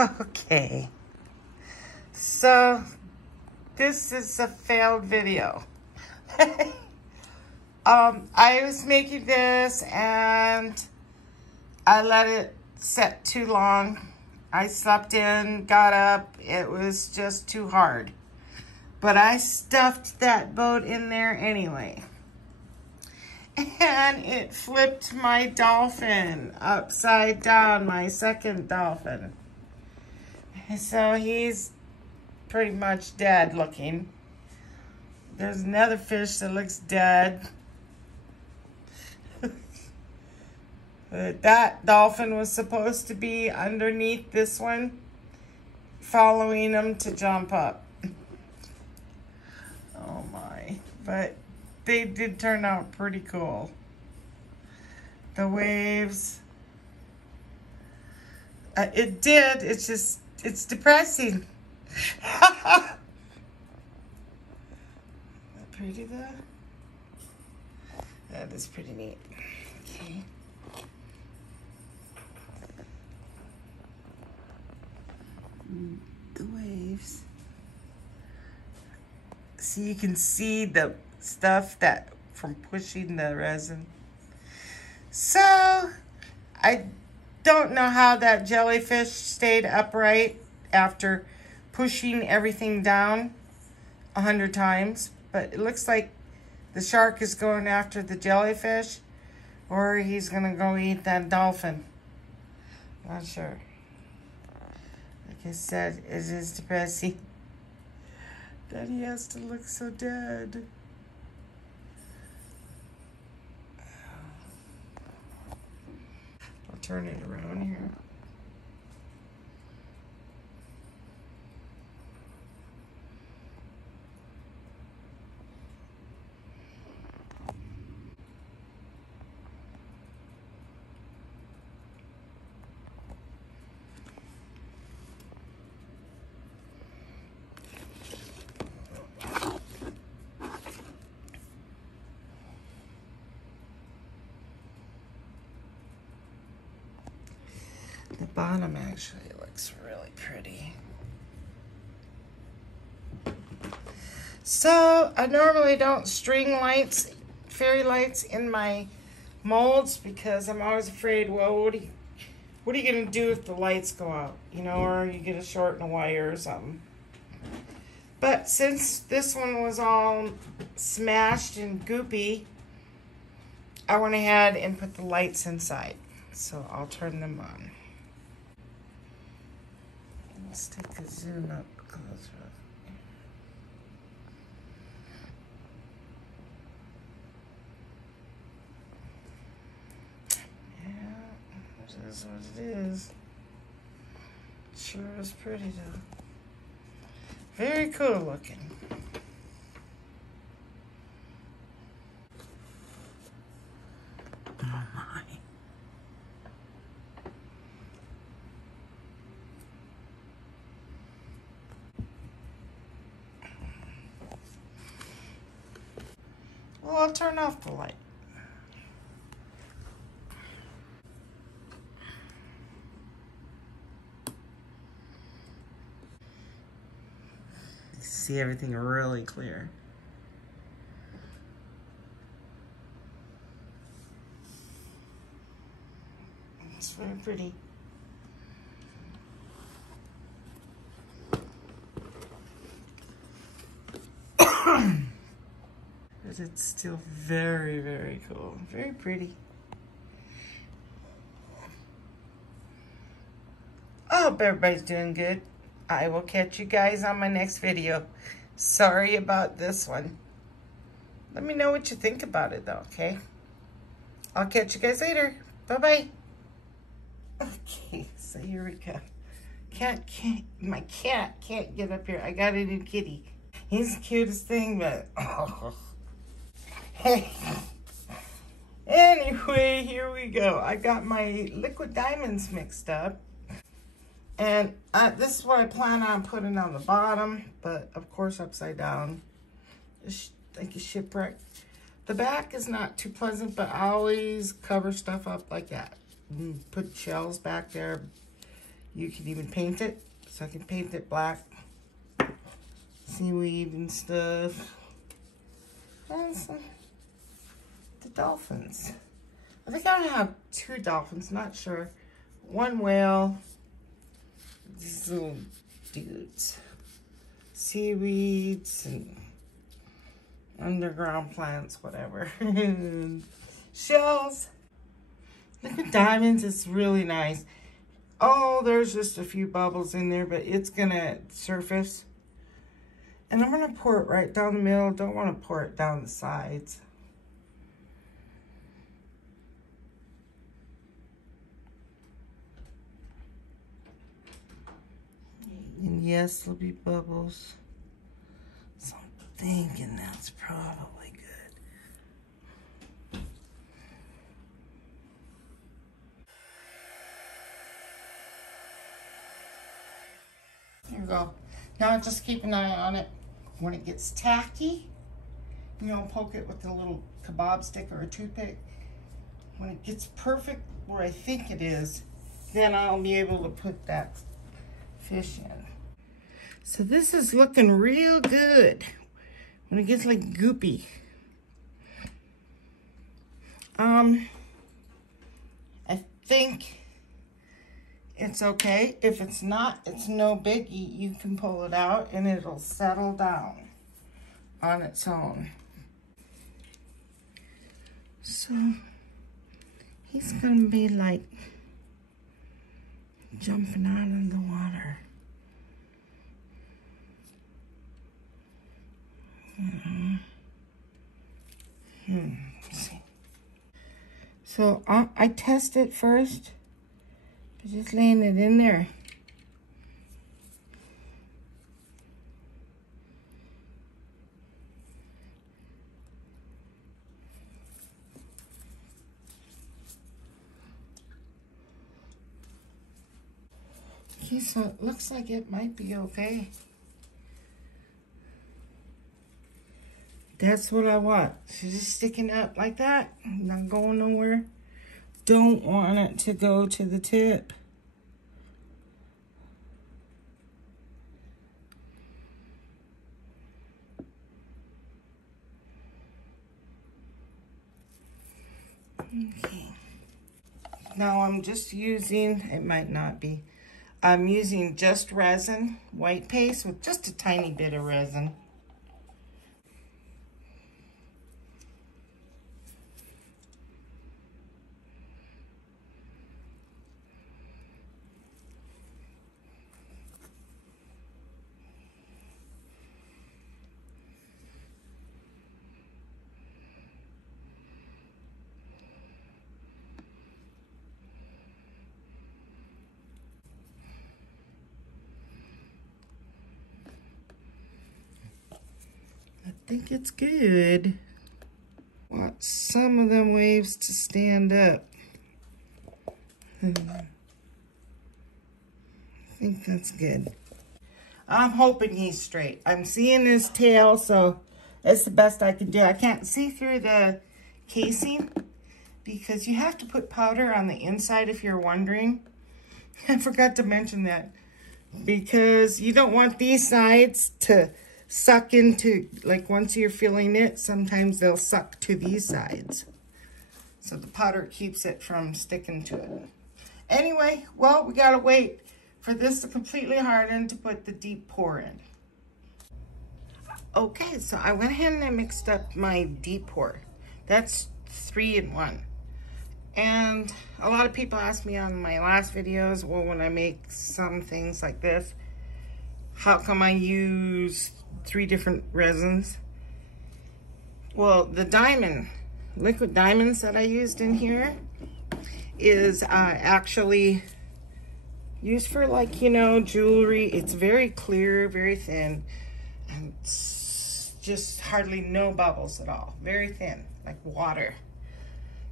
Okay, so this is a failed video. I was making this and I let it set too long. I slept in, got up, it was just too hard. But I stuffed that boat in there anyway. And it flipped my dolphin upside down, my second dolphin. So he's pretty much dead looking. There's another fish that looks dead. That dolphin was supposed to be underneath this one, following him to jump up. Oh my, but they did turn out pretty cool. The waves. It did, it's just, it's depressing. Pretty though? That is pretty neat. Okay. The waves. So you can see the stuff that from pushing the resin. So I don't know how that jellyfish stayed upright after pushing everything down 100 times, but it looks like the shark is going after the jellyfish, or he's gonna go eat that dolphin. Not sure. Like I said, it is depressing that he has to look so dead. I'll turn it around here. The bottom actually looks really pretty. So I normally don't string lights, fairy lights in my molds because I'm always afraid, well, what are you gonna do if the lights go out? You know, or you get a short in a wire or something. But since this one was all smashed and goopy, I went ahead and put the lights inside. So I'll turn them on. Let's take a zoom up closer. Yeah, this is what it is. Sure is pretty though. Very cool looking. Oh my. Well, I'll turn off the light. You see everything really clear. It's very pretty. But it's still very, very cool. Very pretty. I hope everybody's doing good. I will catch you guys on my next video. Sorry about this one. Let me know what you think about it though, okay? I'll catch you guys later. Bye-bye. Okay, so here we go. My cat can't get up here. I got a new kitty. He's the cutest thing, but oh. Hey. Anyway, here we go. I got my liquid diamonds mixed up. And this is what I plan on putting on the bottom, but of course upside down. It's like a shipwreck. The back is not too pleasant, but I always cover stuff up like that. And put shells back there, You can even paint it. So I can paint it black. Seaweed and stuff. And some, the dolphins. I think I have 2 dolphins, not sure. 1 whale. These little dudes. Seaweeds and underground plants, whatever. Shells. Liquid diamonds is really nice. Oh, there's just a few bubbles in there, but it's gonna surface. And I'm gonna pour it right down the middle. Don't wanna pour it down the sides. And yes, there'll be bubbles. So I'm thinking that's probably good. There you go. Now just keep an eye on it. When it gets tacky, you know, poke it with a little kebab stick or a toothpick. When it gets perfect where I think it is, then I'll be able to put that fish in. So this is looking real good. When it gets like goopy. I think it's okay. If it's not, it's no biggie. You can pull it out and it'll settle down on its own. So he's gonna be like jumping out of the water. Let's see. So I test it first. Just laying it in there. Okay, so it looks like it might be okay. That's what I want. She's just sticking up like that, not going nowhere. Don't want it to go to the tip. Okay. Now I'm just using, it might not be, I'm using just resin, white paste with just a tiny bit of resin. I think it's good. Want some of them waves to stand up. I think that's good. I'm hoping he's straight. I'm seeing his tail, so it's the best I can do. I can't see through the casing because you have to put powder on the inside if you're wondering. I forgot to mention that because you don't want these sides to suck into, like once you're filling it, sometimes they'll suck to these sides. So the powder keeps it from sticking to it. Anyway, well, we gotta wait for this to completely harden to put the deep pour in. Okay, so I went ahead and I mixed up my deep pour. That's 3 in 1. And a lot of people ask me on my last videos, well, when I make some things like this, how come I use 3 different resins? Well, the liquid diamonds that I used in here is actually used for, like, you know, jewelry. It's very clear, very thin, and it's just hardly no bubbles at all. Very thin, like water.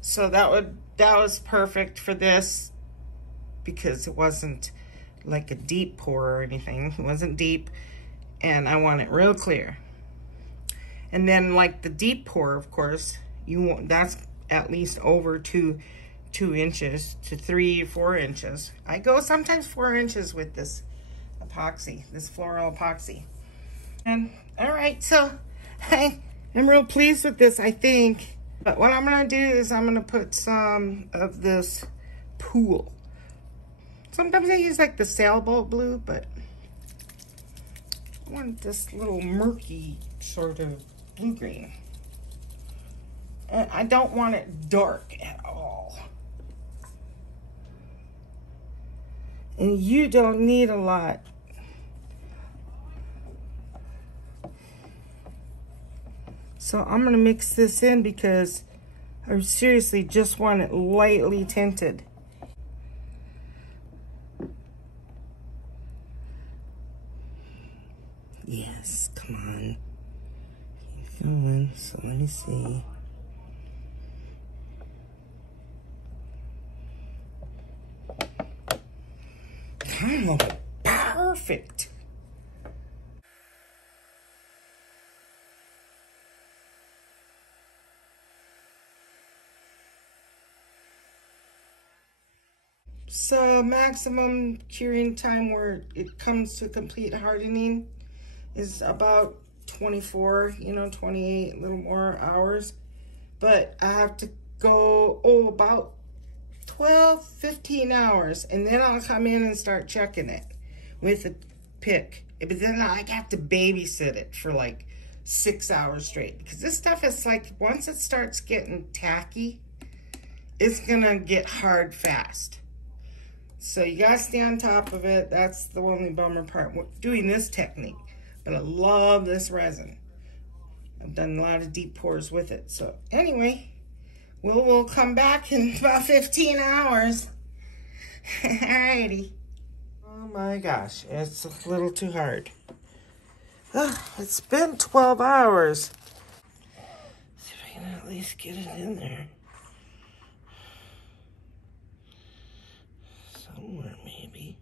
So that was perfect for this because it wasn't like a deep pour or anything. It wasn't deep, and I want it real clear. And then, like the deep pour, of course, you want that's at least over 2 2 inches to 3, 4 inches. I go sometimes 4 inches with this epoxy, this floral epoxy. And all right, so I'm real pleased with this, I think. But what I'm gonna do is I'm gonna put some of this pool. Sometimes I use like the sailboat blue, but I want this little murky sort of blue-green. And I don't want it dark at all. And you don't need a lot. So I'm gonna mix this in because I seriously just want it lightly tinted. Yes, come on. Keep going. So let me see. Oh, perfect. So maximum curing time where it comes to complete hardening is about 24, 28, a little more hours. But I have to go, about 12, 15 hours. And then I'll come in and start checking it with a pick. But then I have to babysit it for like 6 hours straight. Because this stuff is like, once it starts getting tacky, it's gonna get hard fast. So you gotta stay on top of it. That's the only bummer part, doing this technique. But I love this resin. I've done a lot of deep pours with it. So anyway, we'll come back in about 15 hours. Alrighty. Oh my gosh, it's a little too hard. It's been 12 hours. See if I can at least get it in there. Somewhere maybe.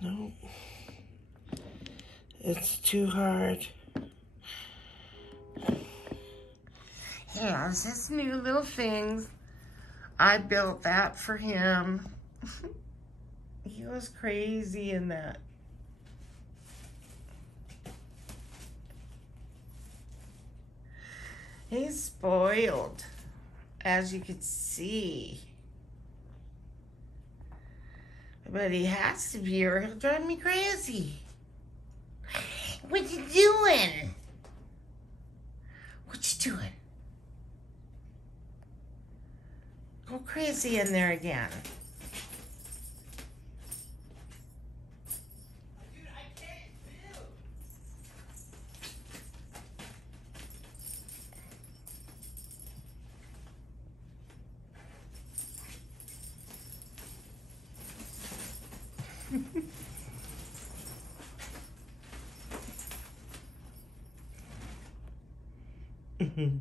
No. It's too hard. Yeah, it's just new little things. I built that for him. He was crazy in that. He's spoiled, as you could see. But he has to be or he'll drive me crazy. What you doing? What you doing? Go crazy in there again. Dude, I can't move.